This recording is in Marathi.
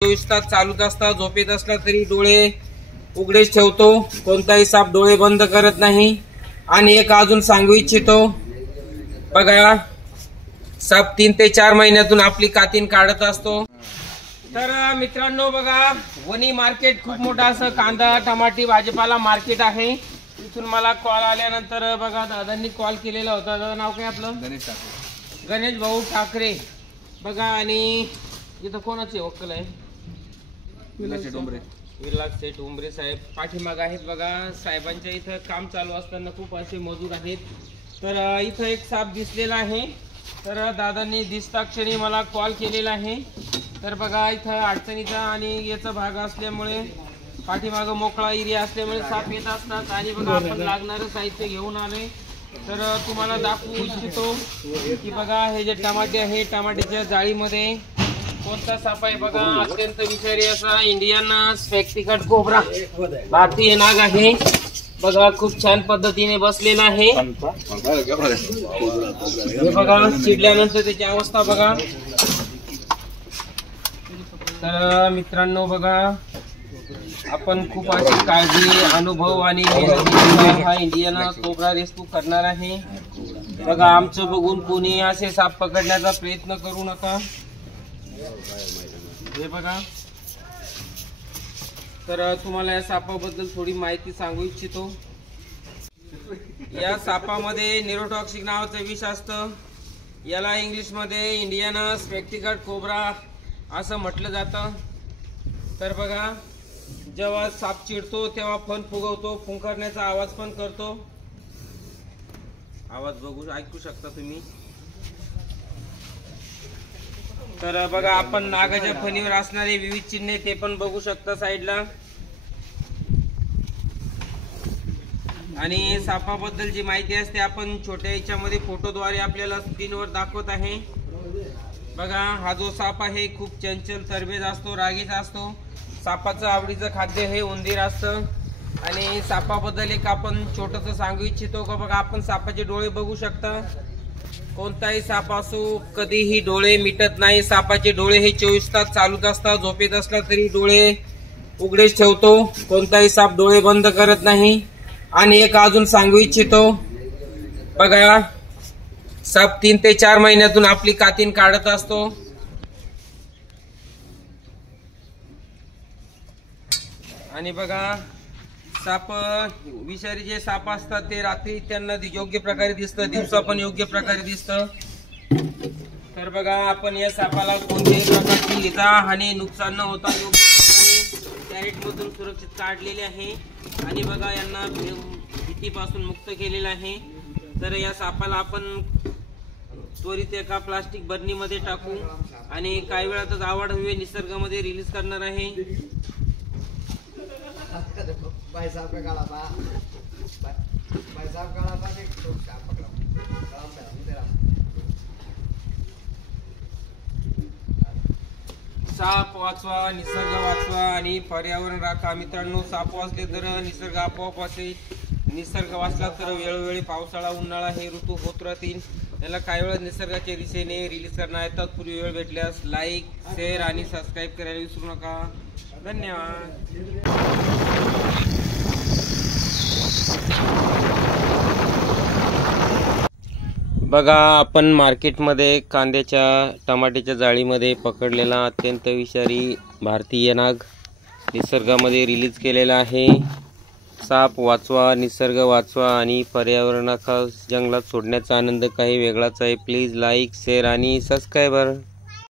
24 तास चालूच असतात। झोपेत असला तरी डोळे उघडेच ठेवतो, कोणताही साप डोळे बंद करत नाही। आणि एक अजून सांगू इच्छितो, बघा साप 3 ते 4 महिन्यातून आपली कातीन काढत असतो। तर मित्रांनो बघा, वणी मार्केट खूप मोठा असं कांदा टमाटी भाजीपाला मार्केट आहे। इथून मला कॉल आल्यानंतर बघा दादांनी कॉल केलेला होता। दादा नाव काय आपलं? गणेश ठाकरे, गणेश भाऊ ठाकरे बघा। आणि इथं कोणाचे वक्कल आहे? विलास शेठ उंबरे साहेब पाठीमाग आहेत बघा। साहेबांच्या इथं काम चालू असताना खूप असे मजूर आहेत। तर इथं एक साप दिसलेला आहे। तर दादांनी दिसता क्षणी मला कॉल केलेला आहे। तर बघा इथं अडचणीचा आणि याचा भाग असल्यामुळे पाठीमाग मोकळा एरिया असल्यामुळे साप येत असतात। आणि बघा आपण लागणारं साहित्य घेऊन आले। तर तुम्हाला दाखवू इच्छितो की बघा हे जे टमाटे आहे, टमाट्याच्या जाळीमध्ये कोणता साप आहे बघा। अत्यंत विषारी असा इंडियन स्पेक्टिकल कोब्रा भारतीय नाग आहे बघा। खूप छान पद्धतीने बसलेला आहे हे बघा। चिडल्यानंतर त्याची अवस्था बघा। तर मित्रांनो बघा, आपण खूप अशी काळजी अनुभव आणि हा इंडियन कोब्रा रेस्क्यू करणार आहे बघा। आमचं बघून कोणी असे साप पकडण्याचा प्रयत्न करू नका हे बघा। तर तुम्हाला या सापाबद्दल थोडी माहिती सांगू इच्छितो। या सापामध्ये न्यूरोटॉक्सिक नावाचं विष असतं। याला इंग्लिश मध्ये इंडियन स्पेक्टिकल कोब्रा असं म्हटलं जातं। तर बघा, जेव्हा साप चिडतो तेव्हा फण फुगवतो, फुंकरण्याचा आवाज पण करतो। आवाज बघू ऐकू शकता तुम्ही। तर बघा, आपण नागाच्या फणीवर असणारे विविध चिन्हे ते पण बघू शकता साईडला। आणि सापाबद्दल जी माहिती असते आपण छोट्या याच्यामध्ये फोटोद्वारे आपल्याला स्क्रीनवर दाखवत आहे बघा। हा जो साप आहे खूप चंचल तरबेज असतो, रागीट असतो। सापाचं आवडीचं खाद्य हे उंदीर असतं। आणि सापाबद्दल एक आपण छोटंसं सांगू इच्छितो का बघा, आपण सापाचे डोळे बघू शकता। कोणताही साप असो कधीही डोळे मिटत नाही। सापाचे डोळे हे 24 तास चालूच असतात। झोपेत असला तरी डोळे उघडेच ठेवतो, कोणताही साप डोळे बंद करत नाही। आणि एक अजून सांगू इच्छितो, बघा साप 3 ते 4 महिन्यातून आपली कातीन काढत असतो। आणि बघा साप विषारी जे साप असतात ते रात्री त्यांना योग्य प्रकारे दिसतं, दिवसा पण योग्य प्रकारे दिसतं। तर बघा, आपण या सापाला कोणत्याही प्रकारची इजा हानी नुकसान न होता योग्य प्रकारे कॅरेट मधून सुरक्षित काढलेले आहे। आणि बघा यांना भीतीपासून मुक्त केलेलं आहे। तर या सापाला आपण त्वरित एका प्लास्टिक बरणीमध्ये टाकू आणि काही वेळातच आवड हवे निसर्गामध्ये रिलीज करणार आहे। साप वाचवा, निसर्ग वाचवा आणि पर्यावरण राखा। मित्रांनो, साप वाचले तर निसर्ग आपोआप वाचेल। निसर्ग वाचला तर वेळोवेळी पावसाळा उन्हाळा हे ऋतू होत राहतील। याला काही वेळा निसर्गाच्या दिशेने रिलीज करणार आहे। तत्पूर्वी वेळ भेटल्यास लाईक शेअर आणि सबस्क्राईब करायला विसरू नका। धन्यवाद। बघा, आपण मार्केटमध्ये कांद्याच्या टमाट्याच्या जाळीमध्ये पकडलेला अत्यंत विषारी भारतीय नाग निसर्गामध्ये रिलीज केलेला आहे। साप वाचवा, निसर्ग वाचवा आणि पर्यावरणाचा जंगलात सोडण्याचा आनंद काही वेगळाच आहे। प्लीज लाईक शेअर आणि सबस्क्राईबर।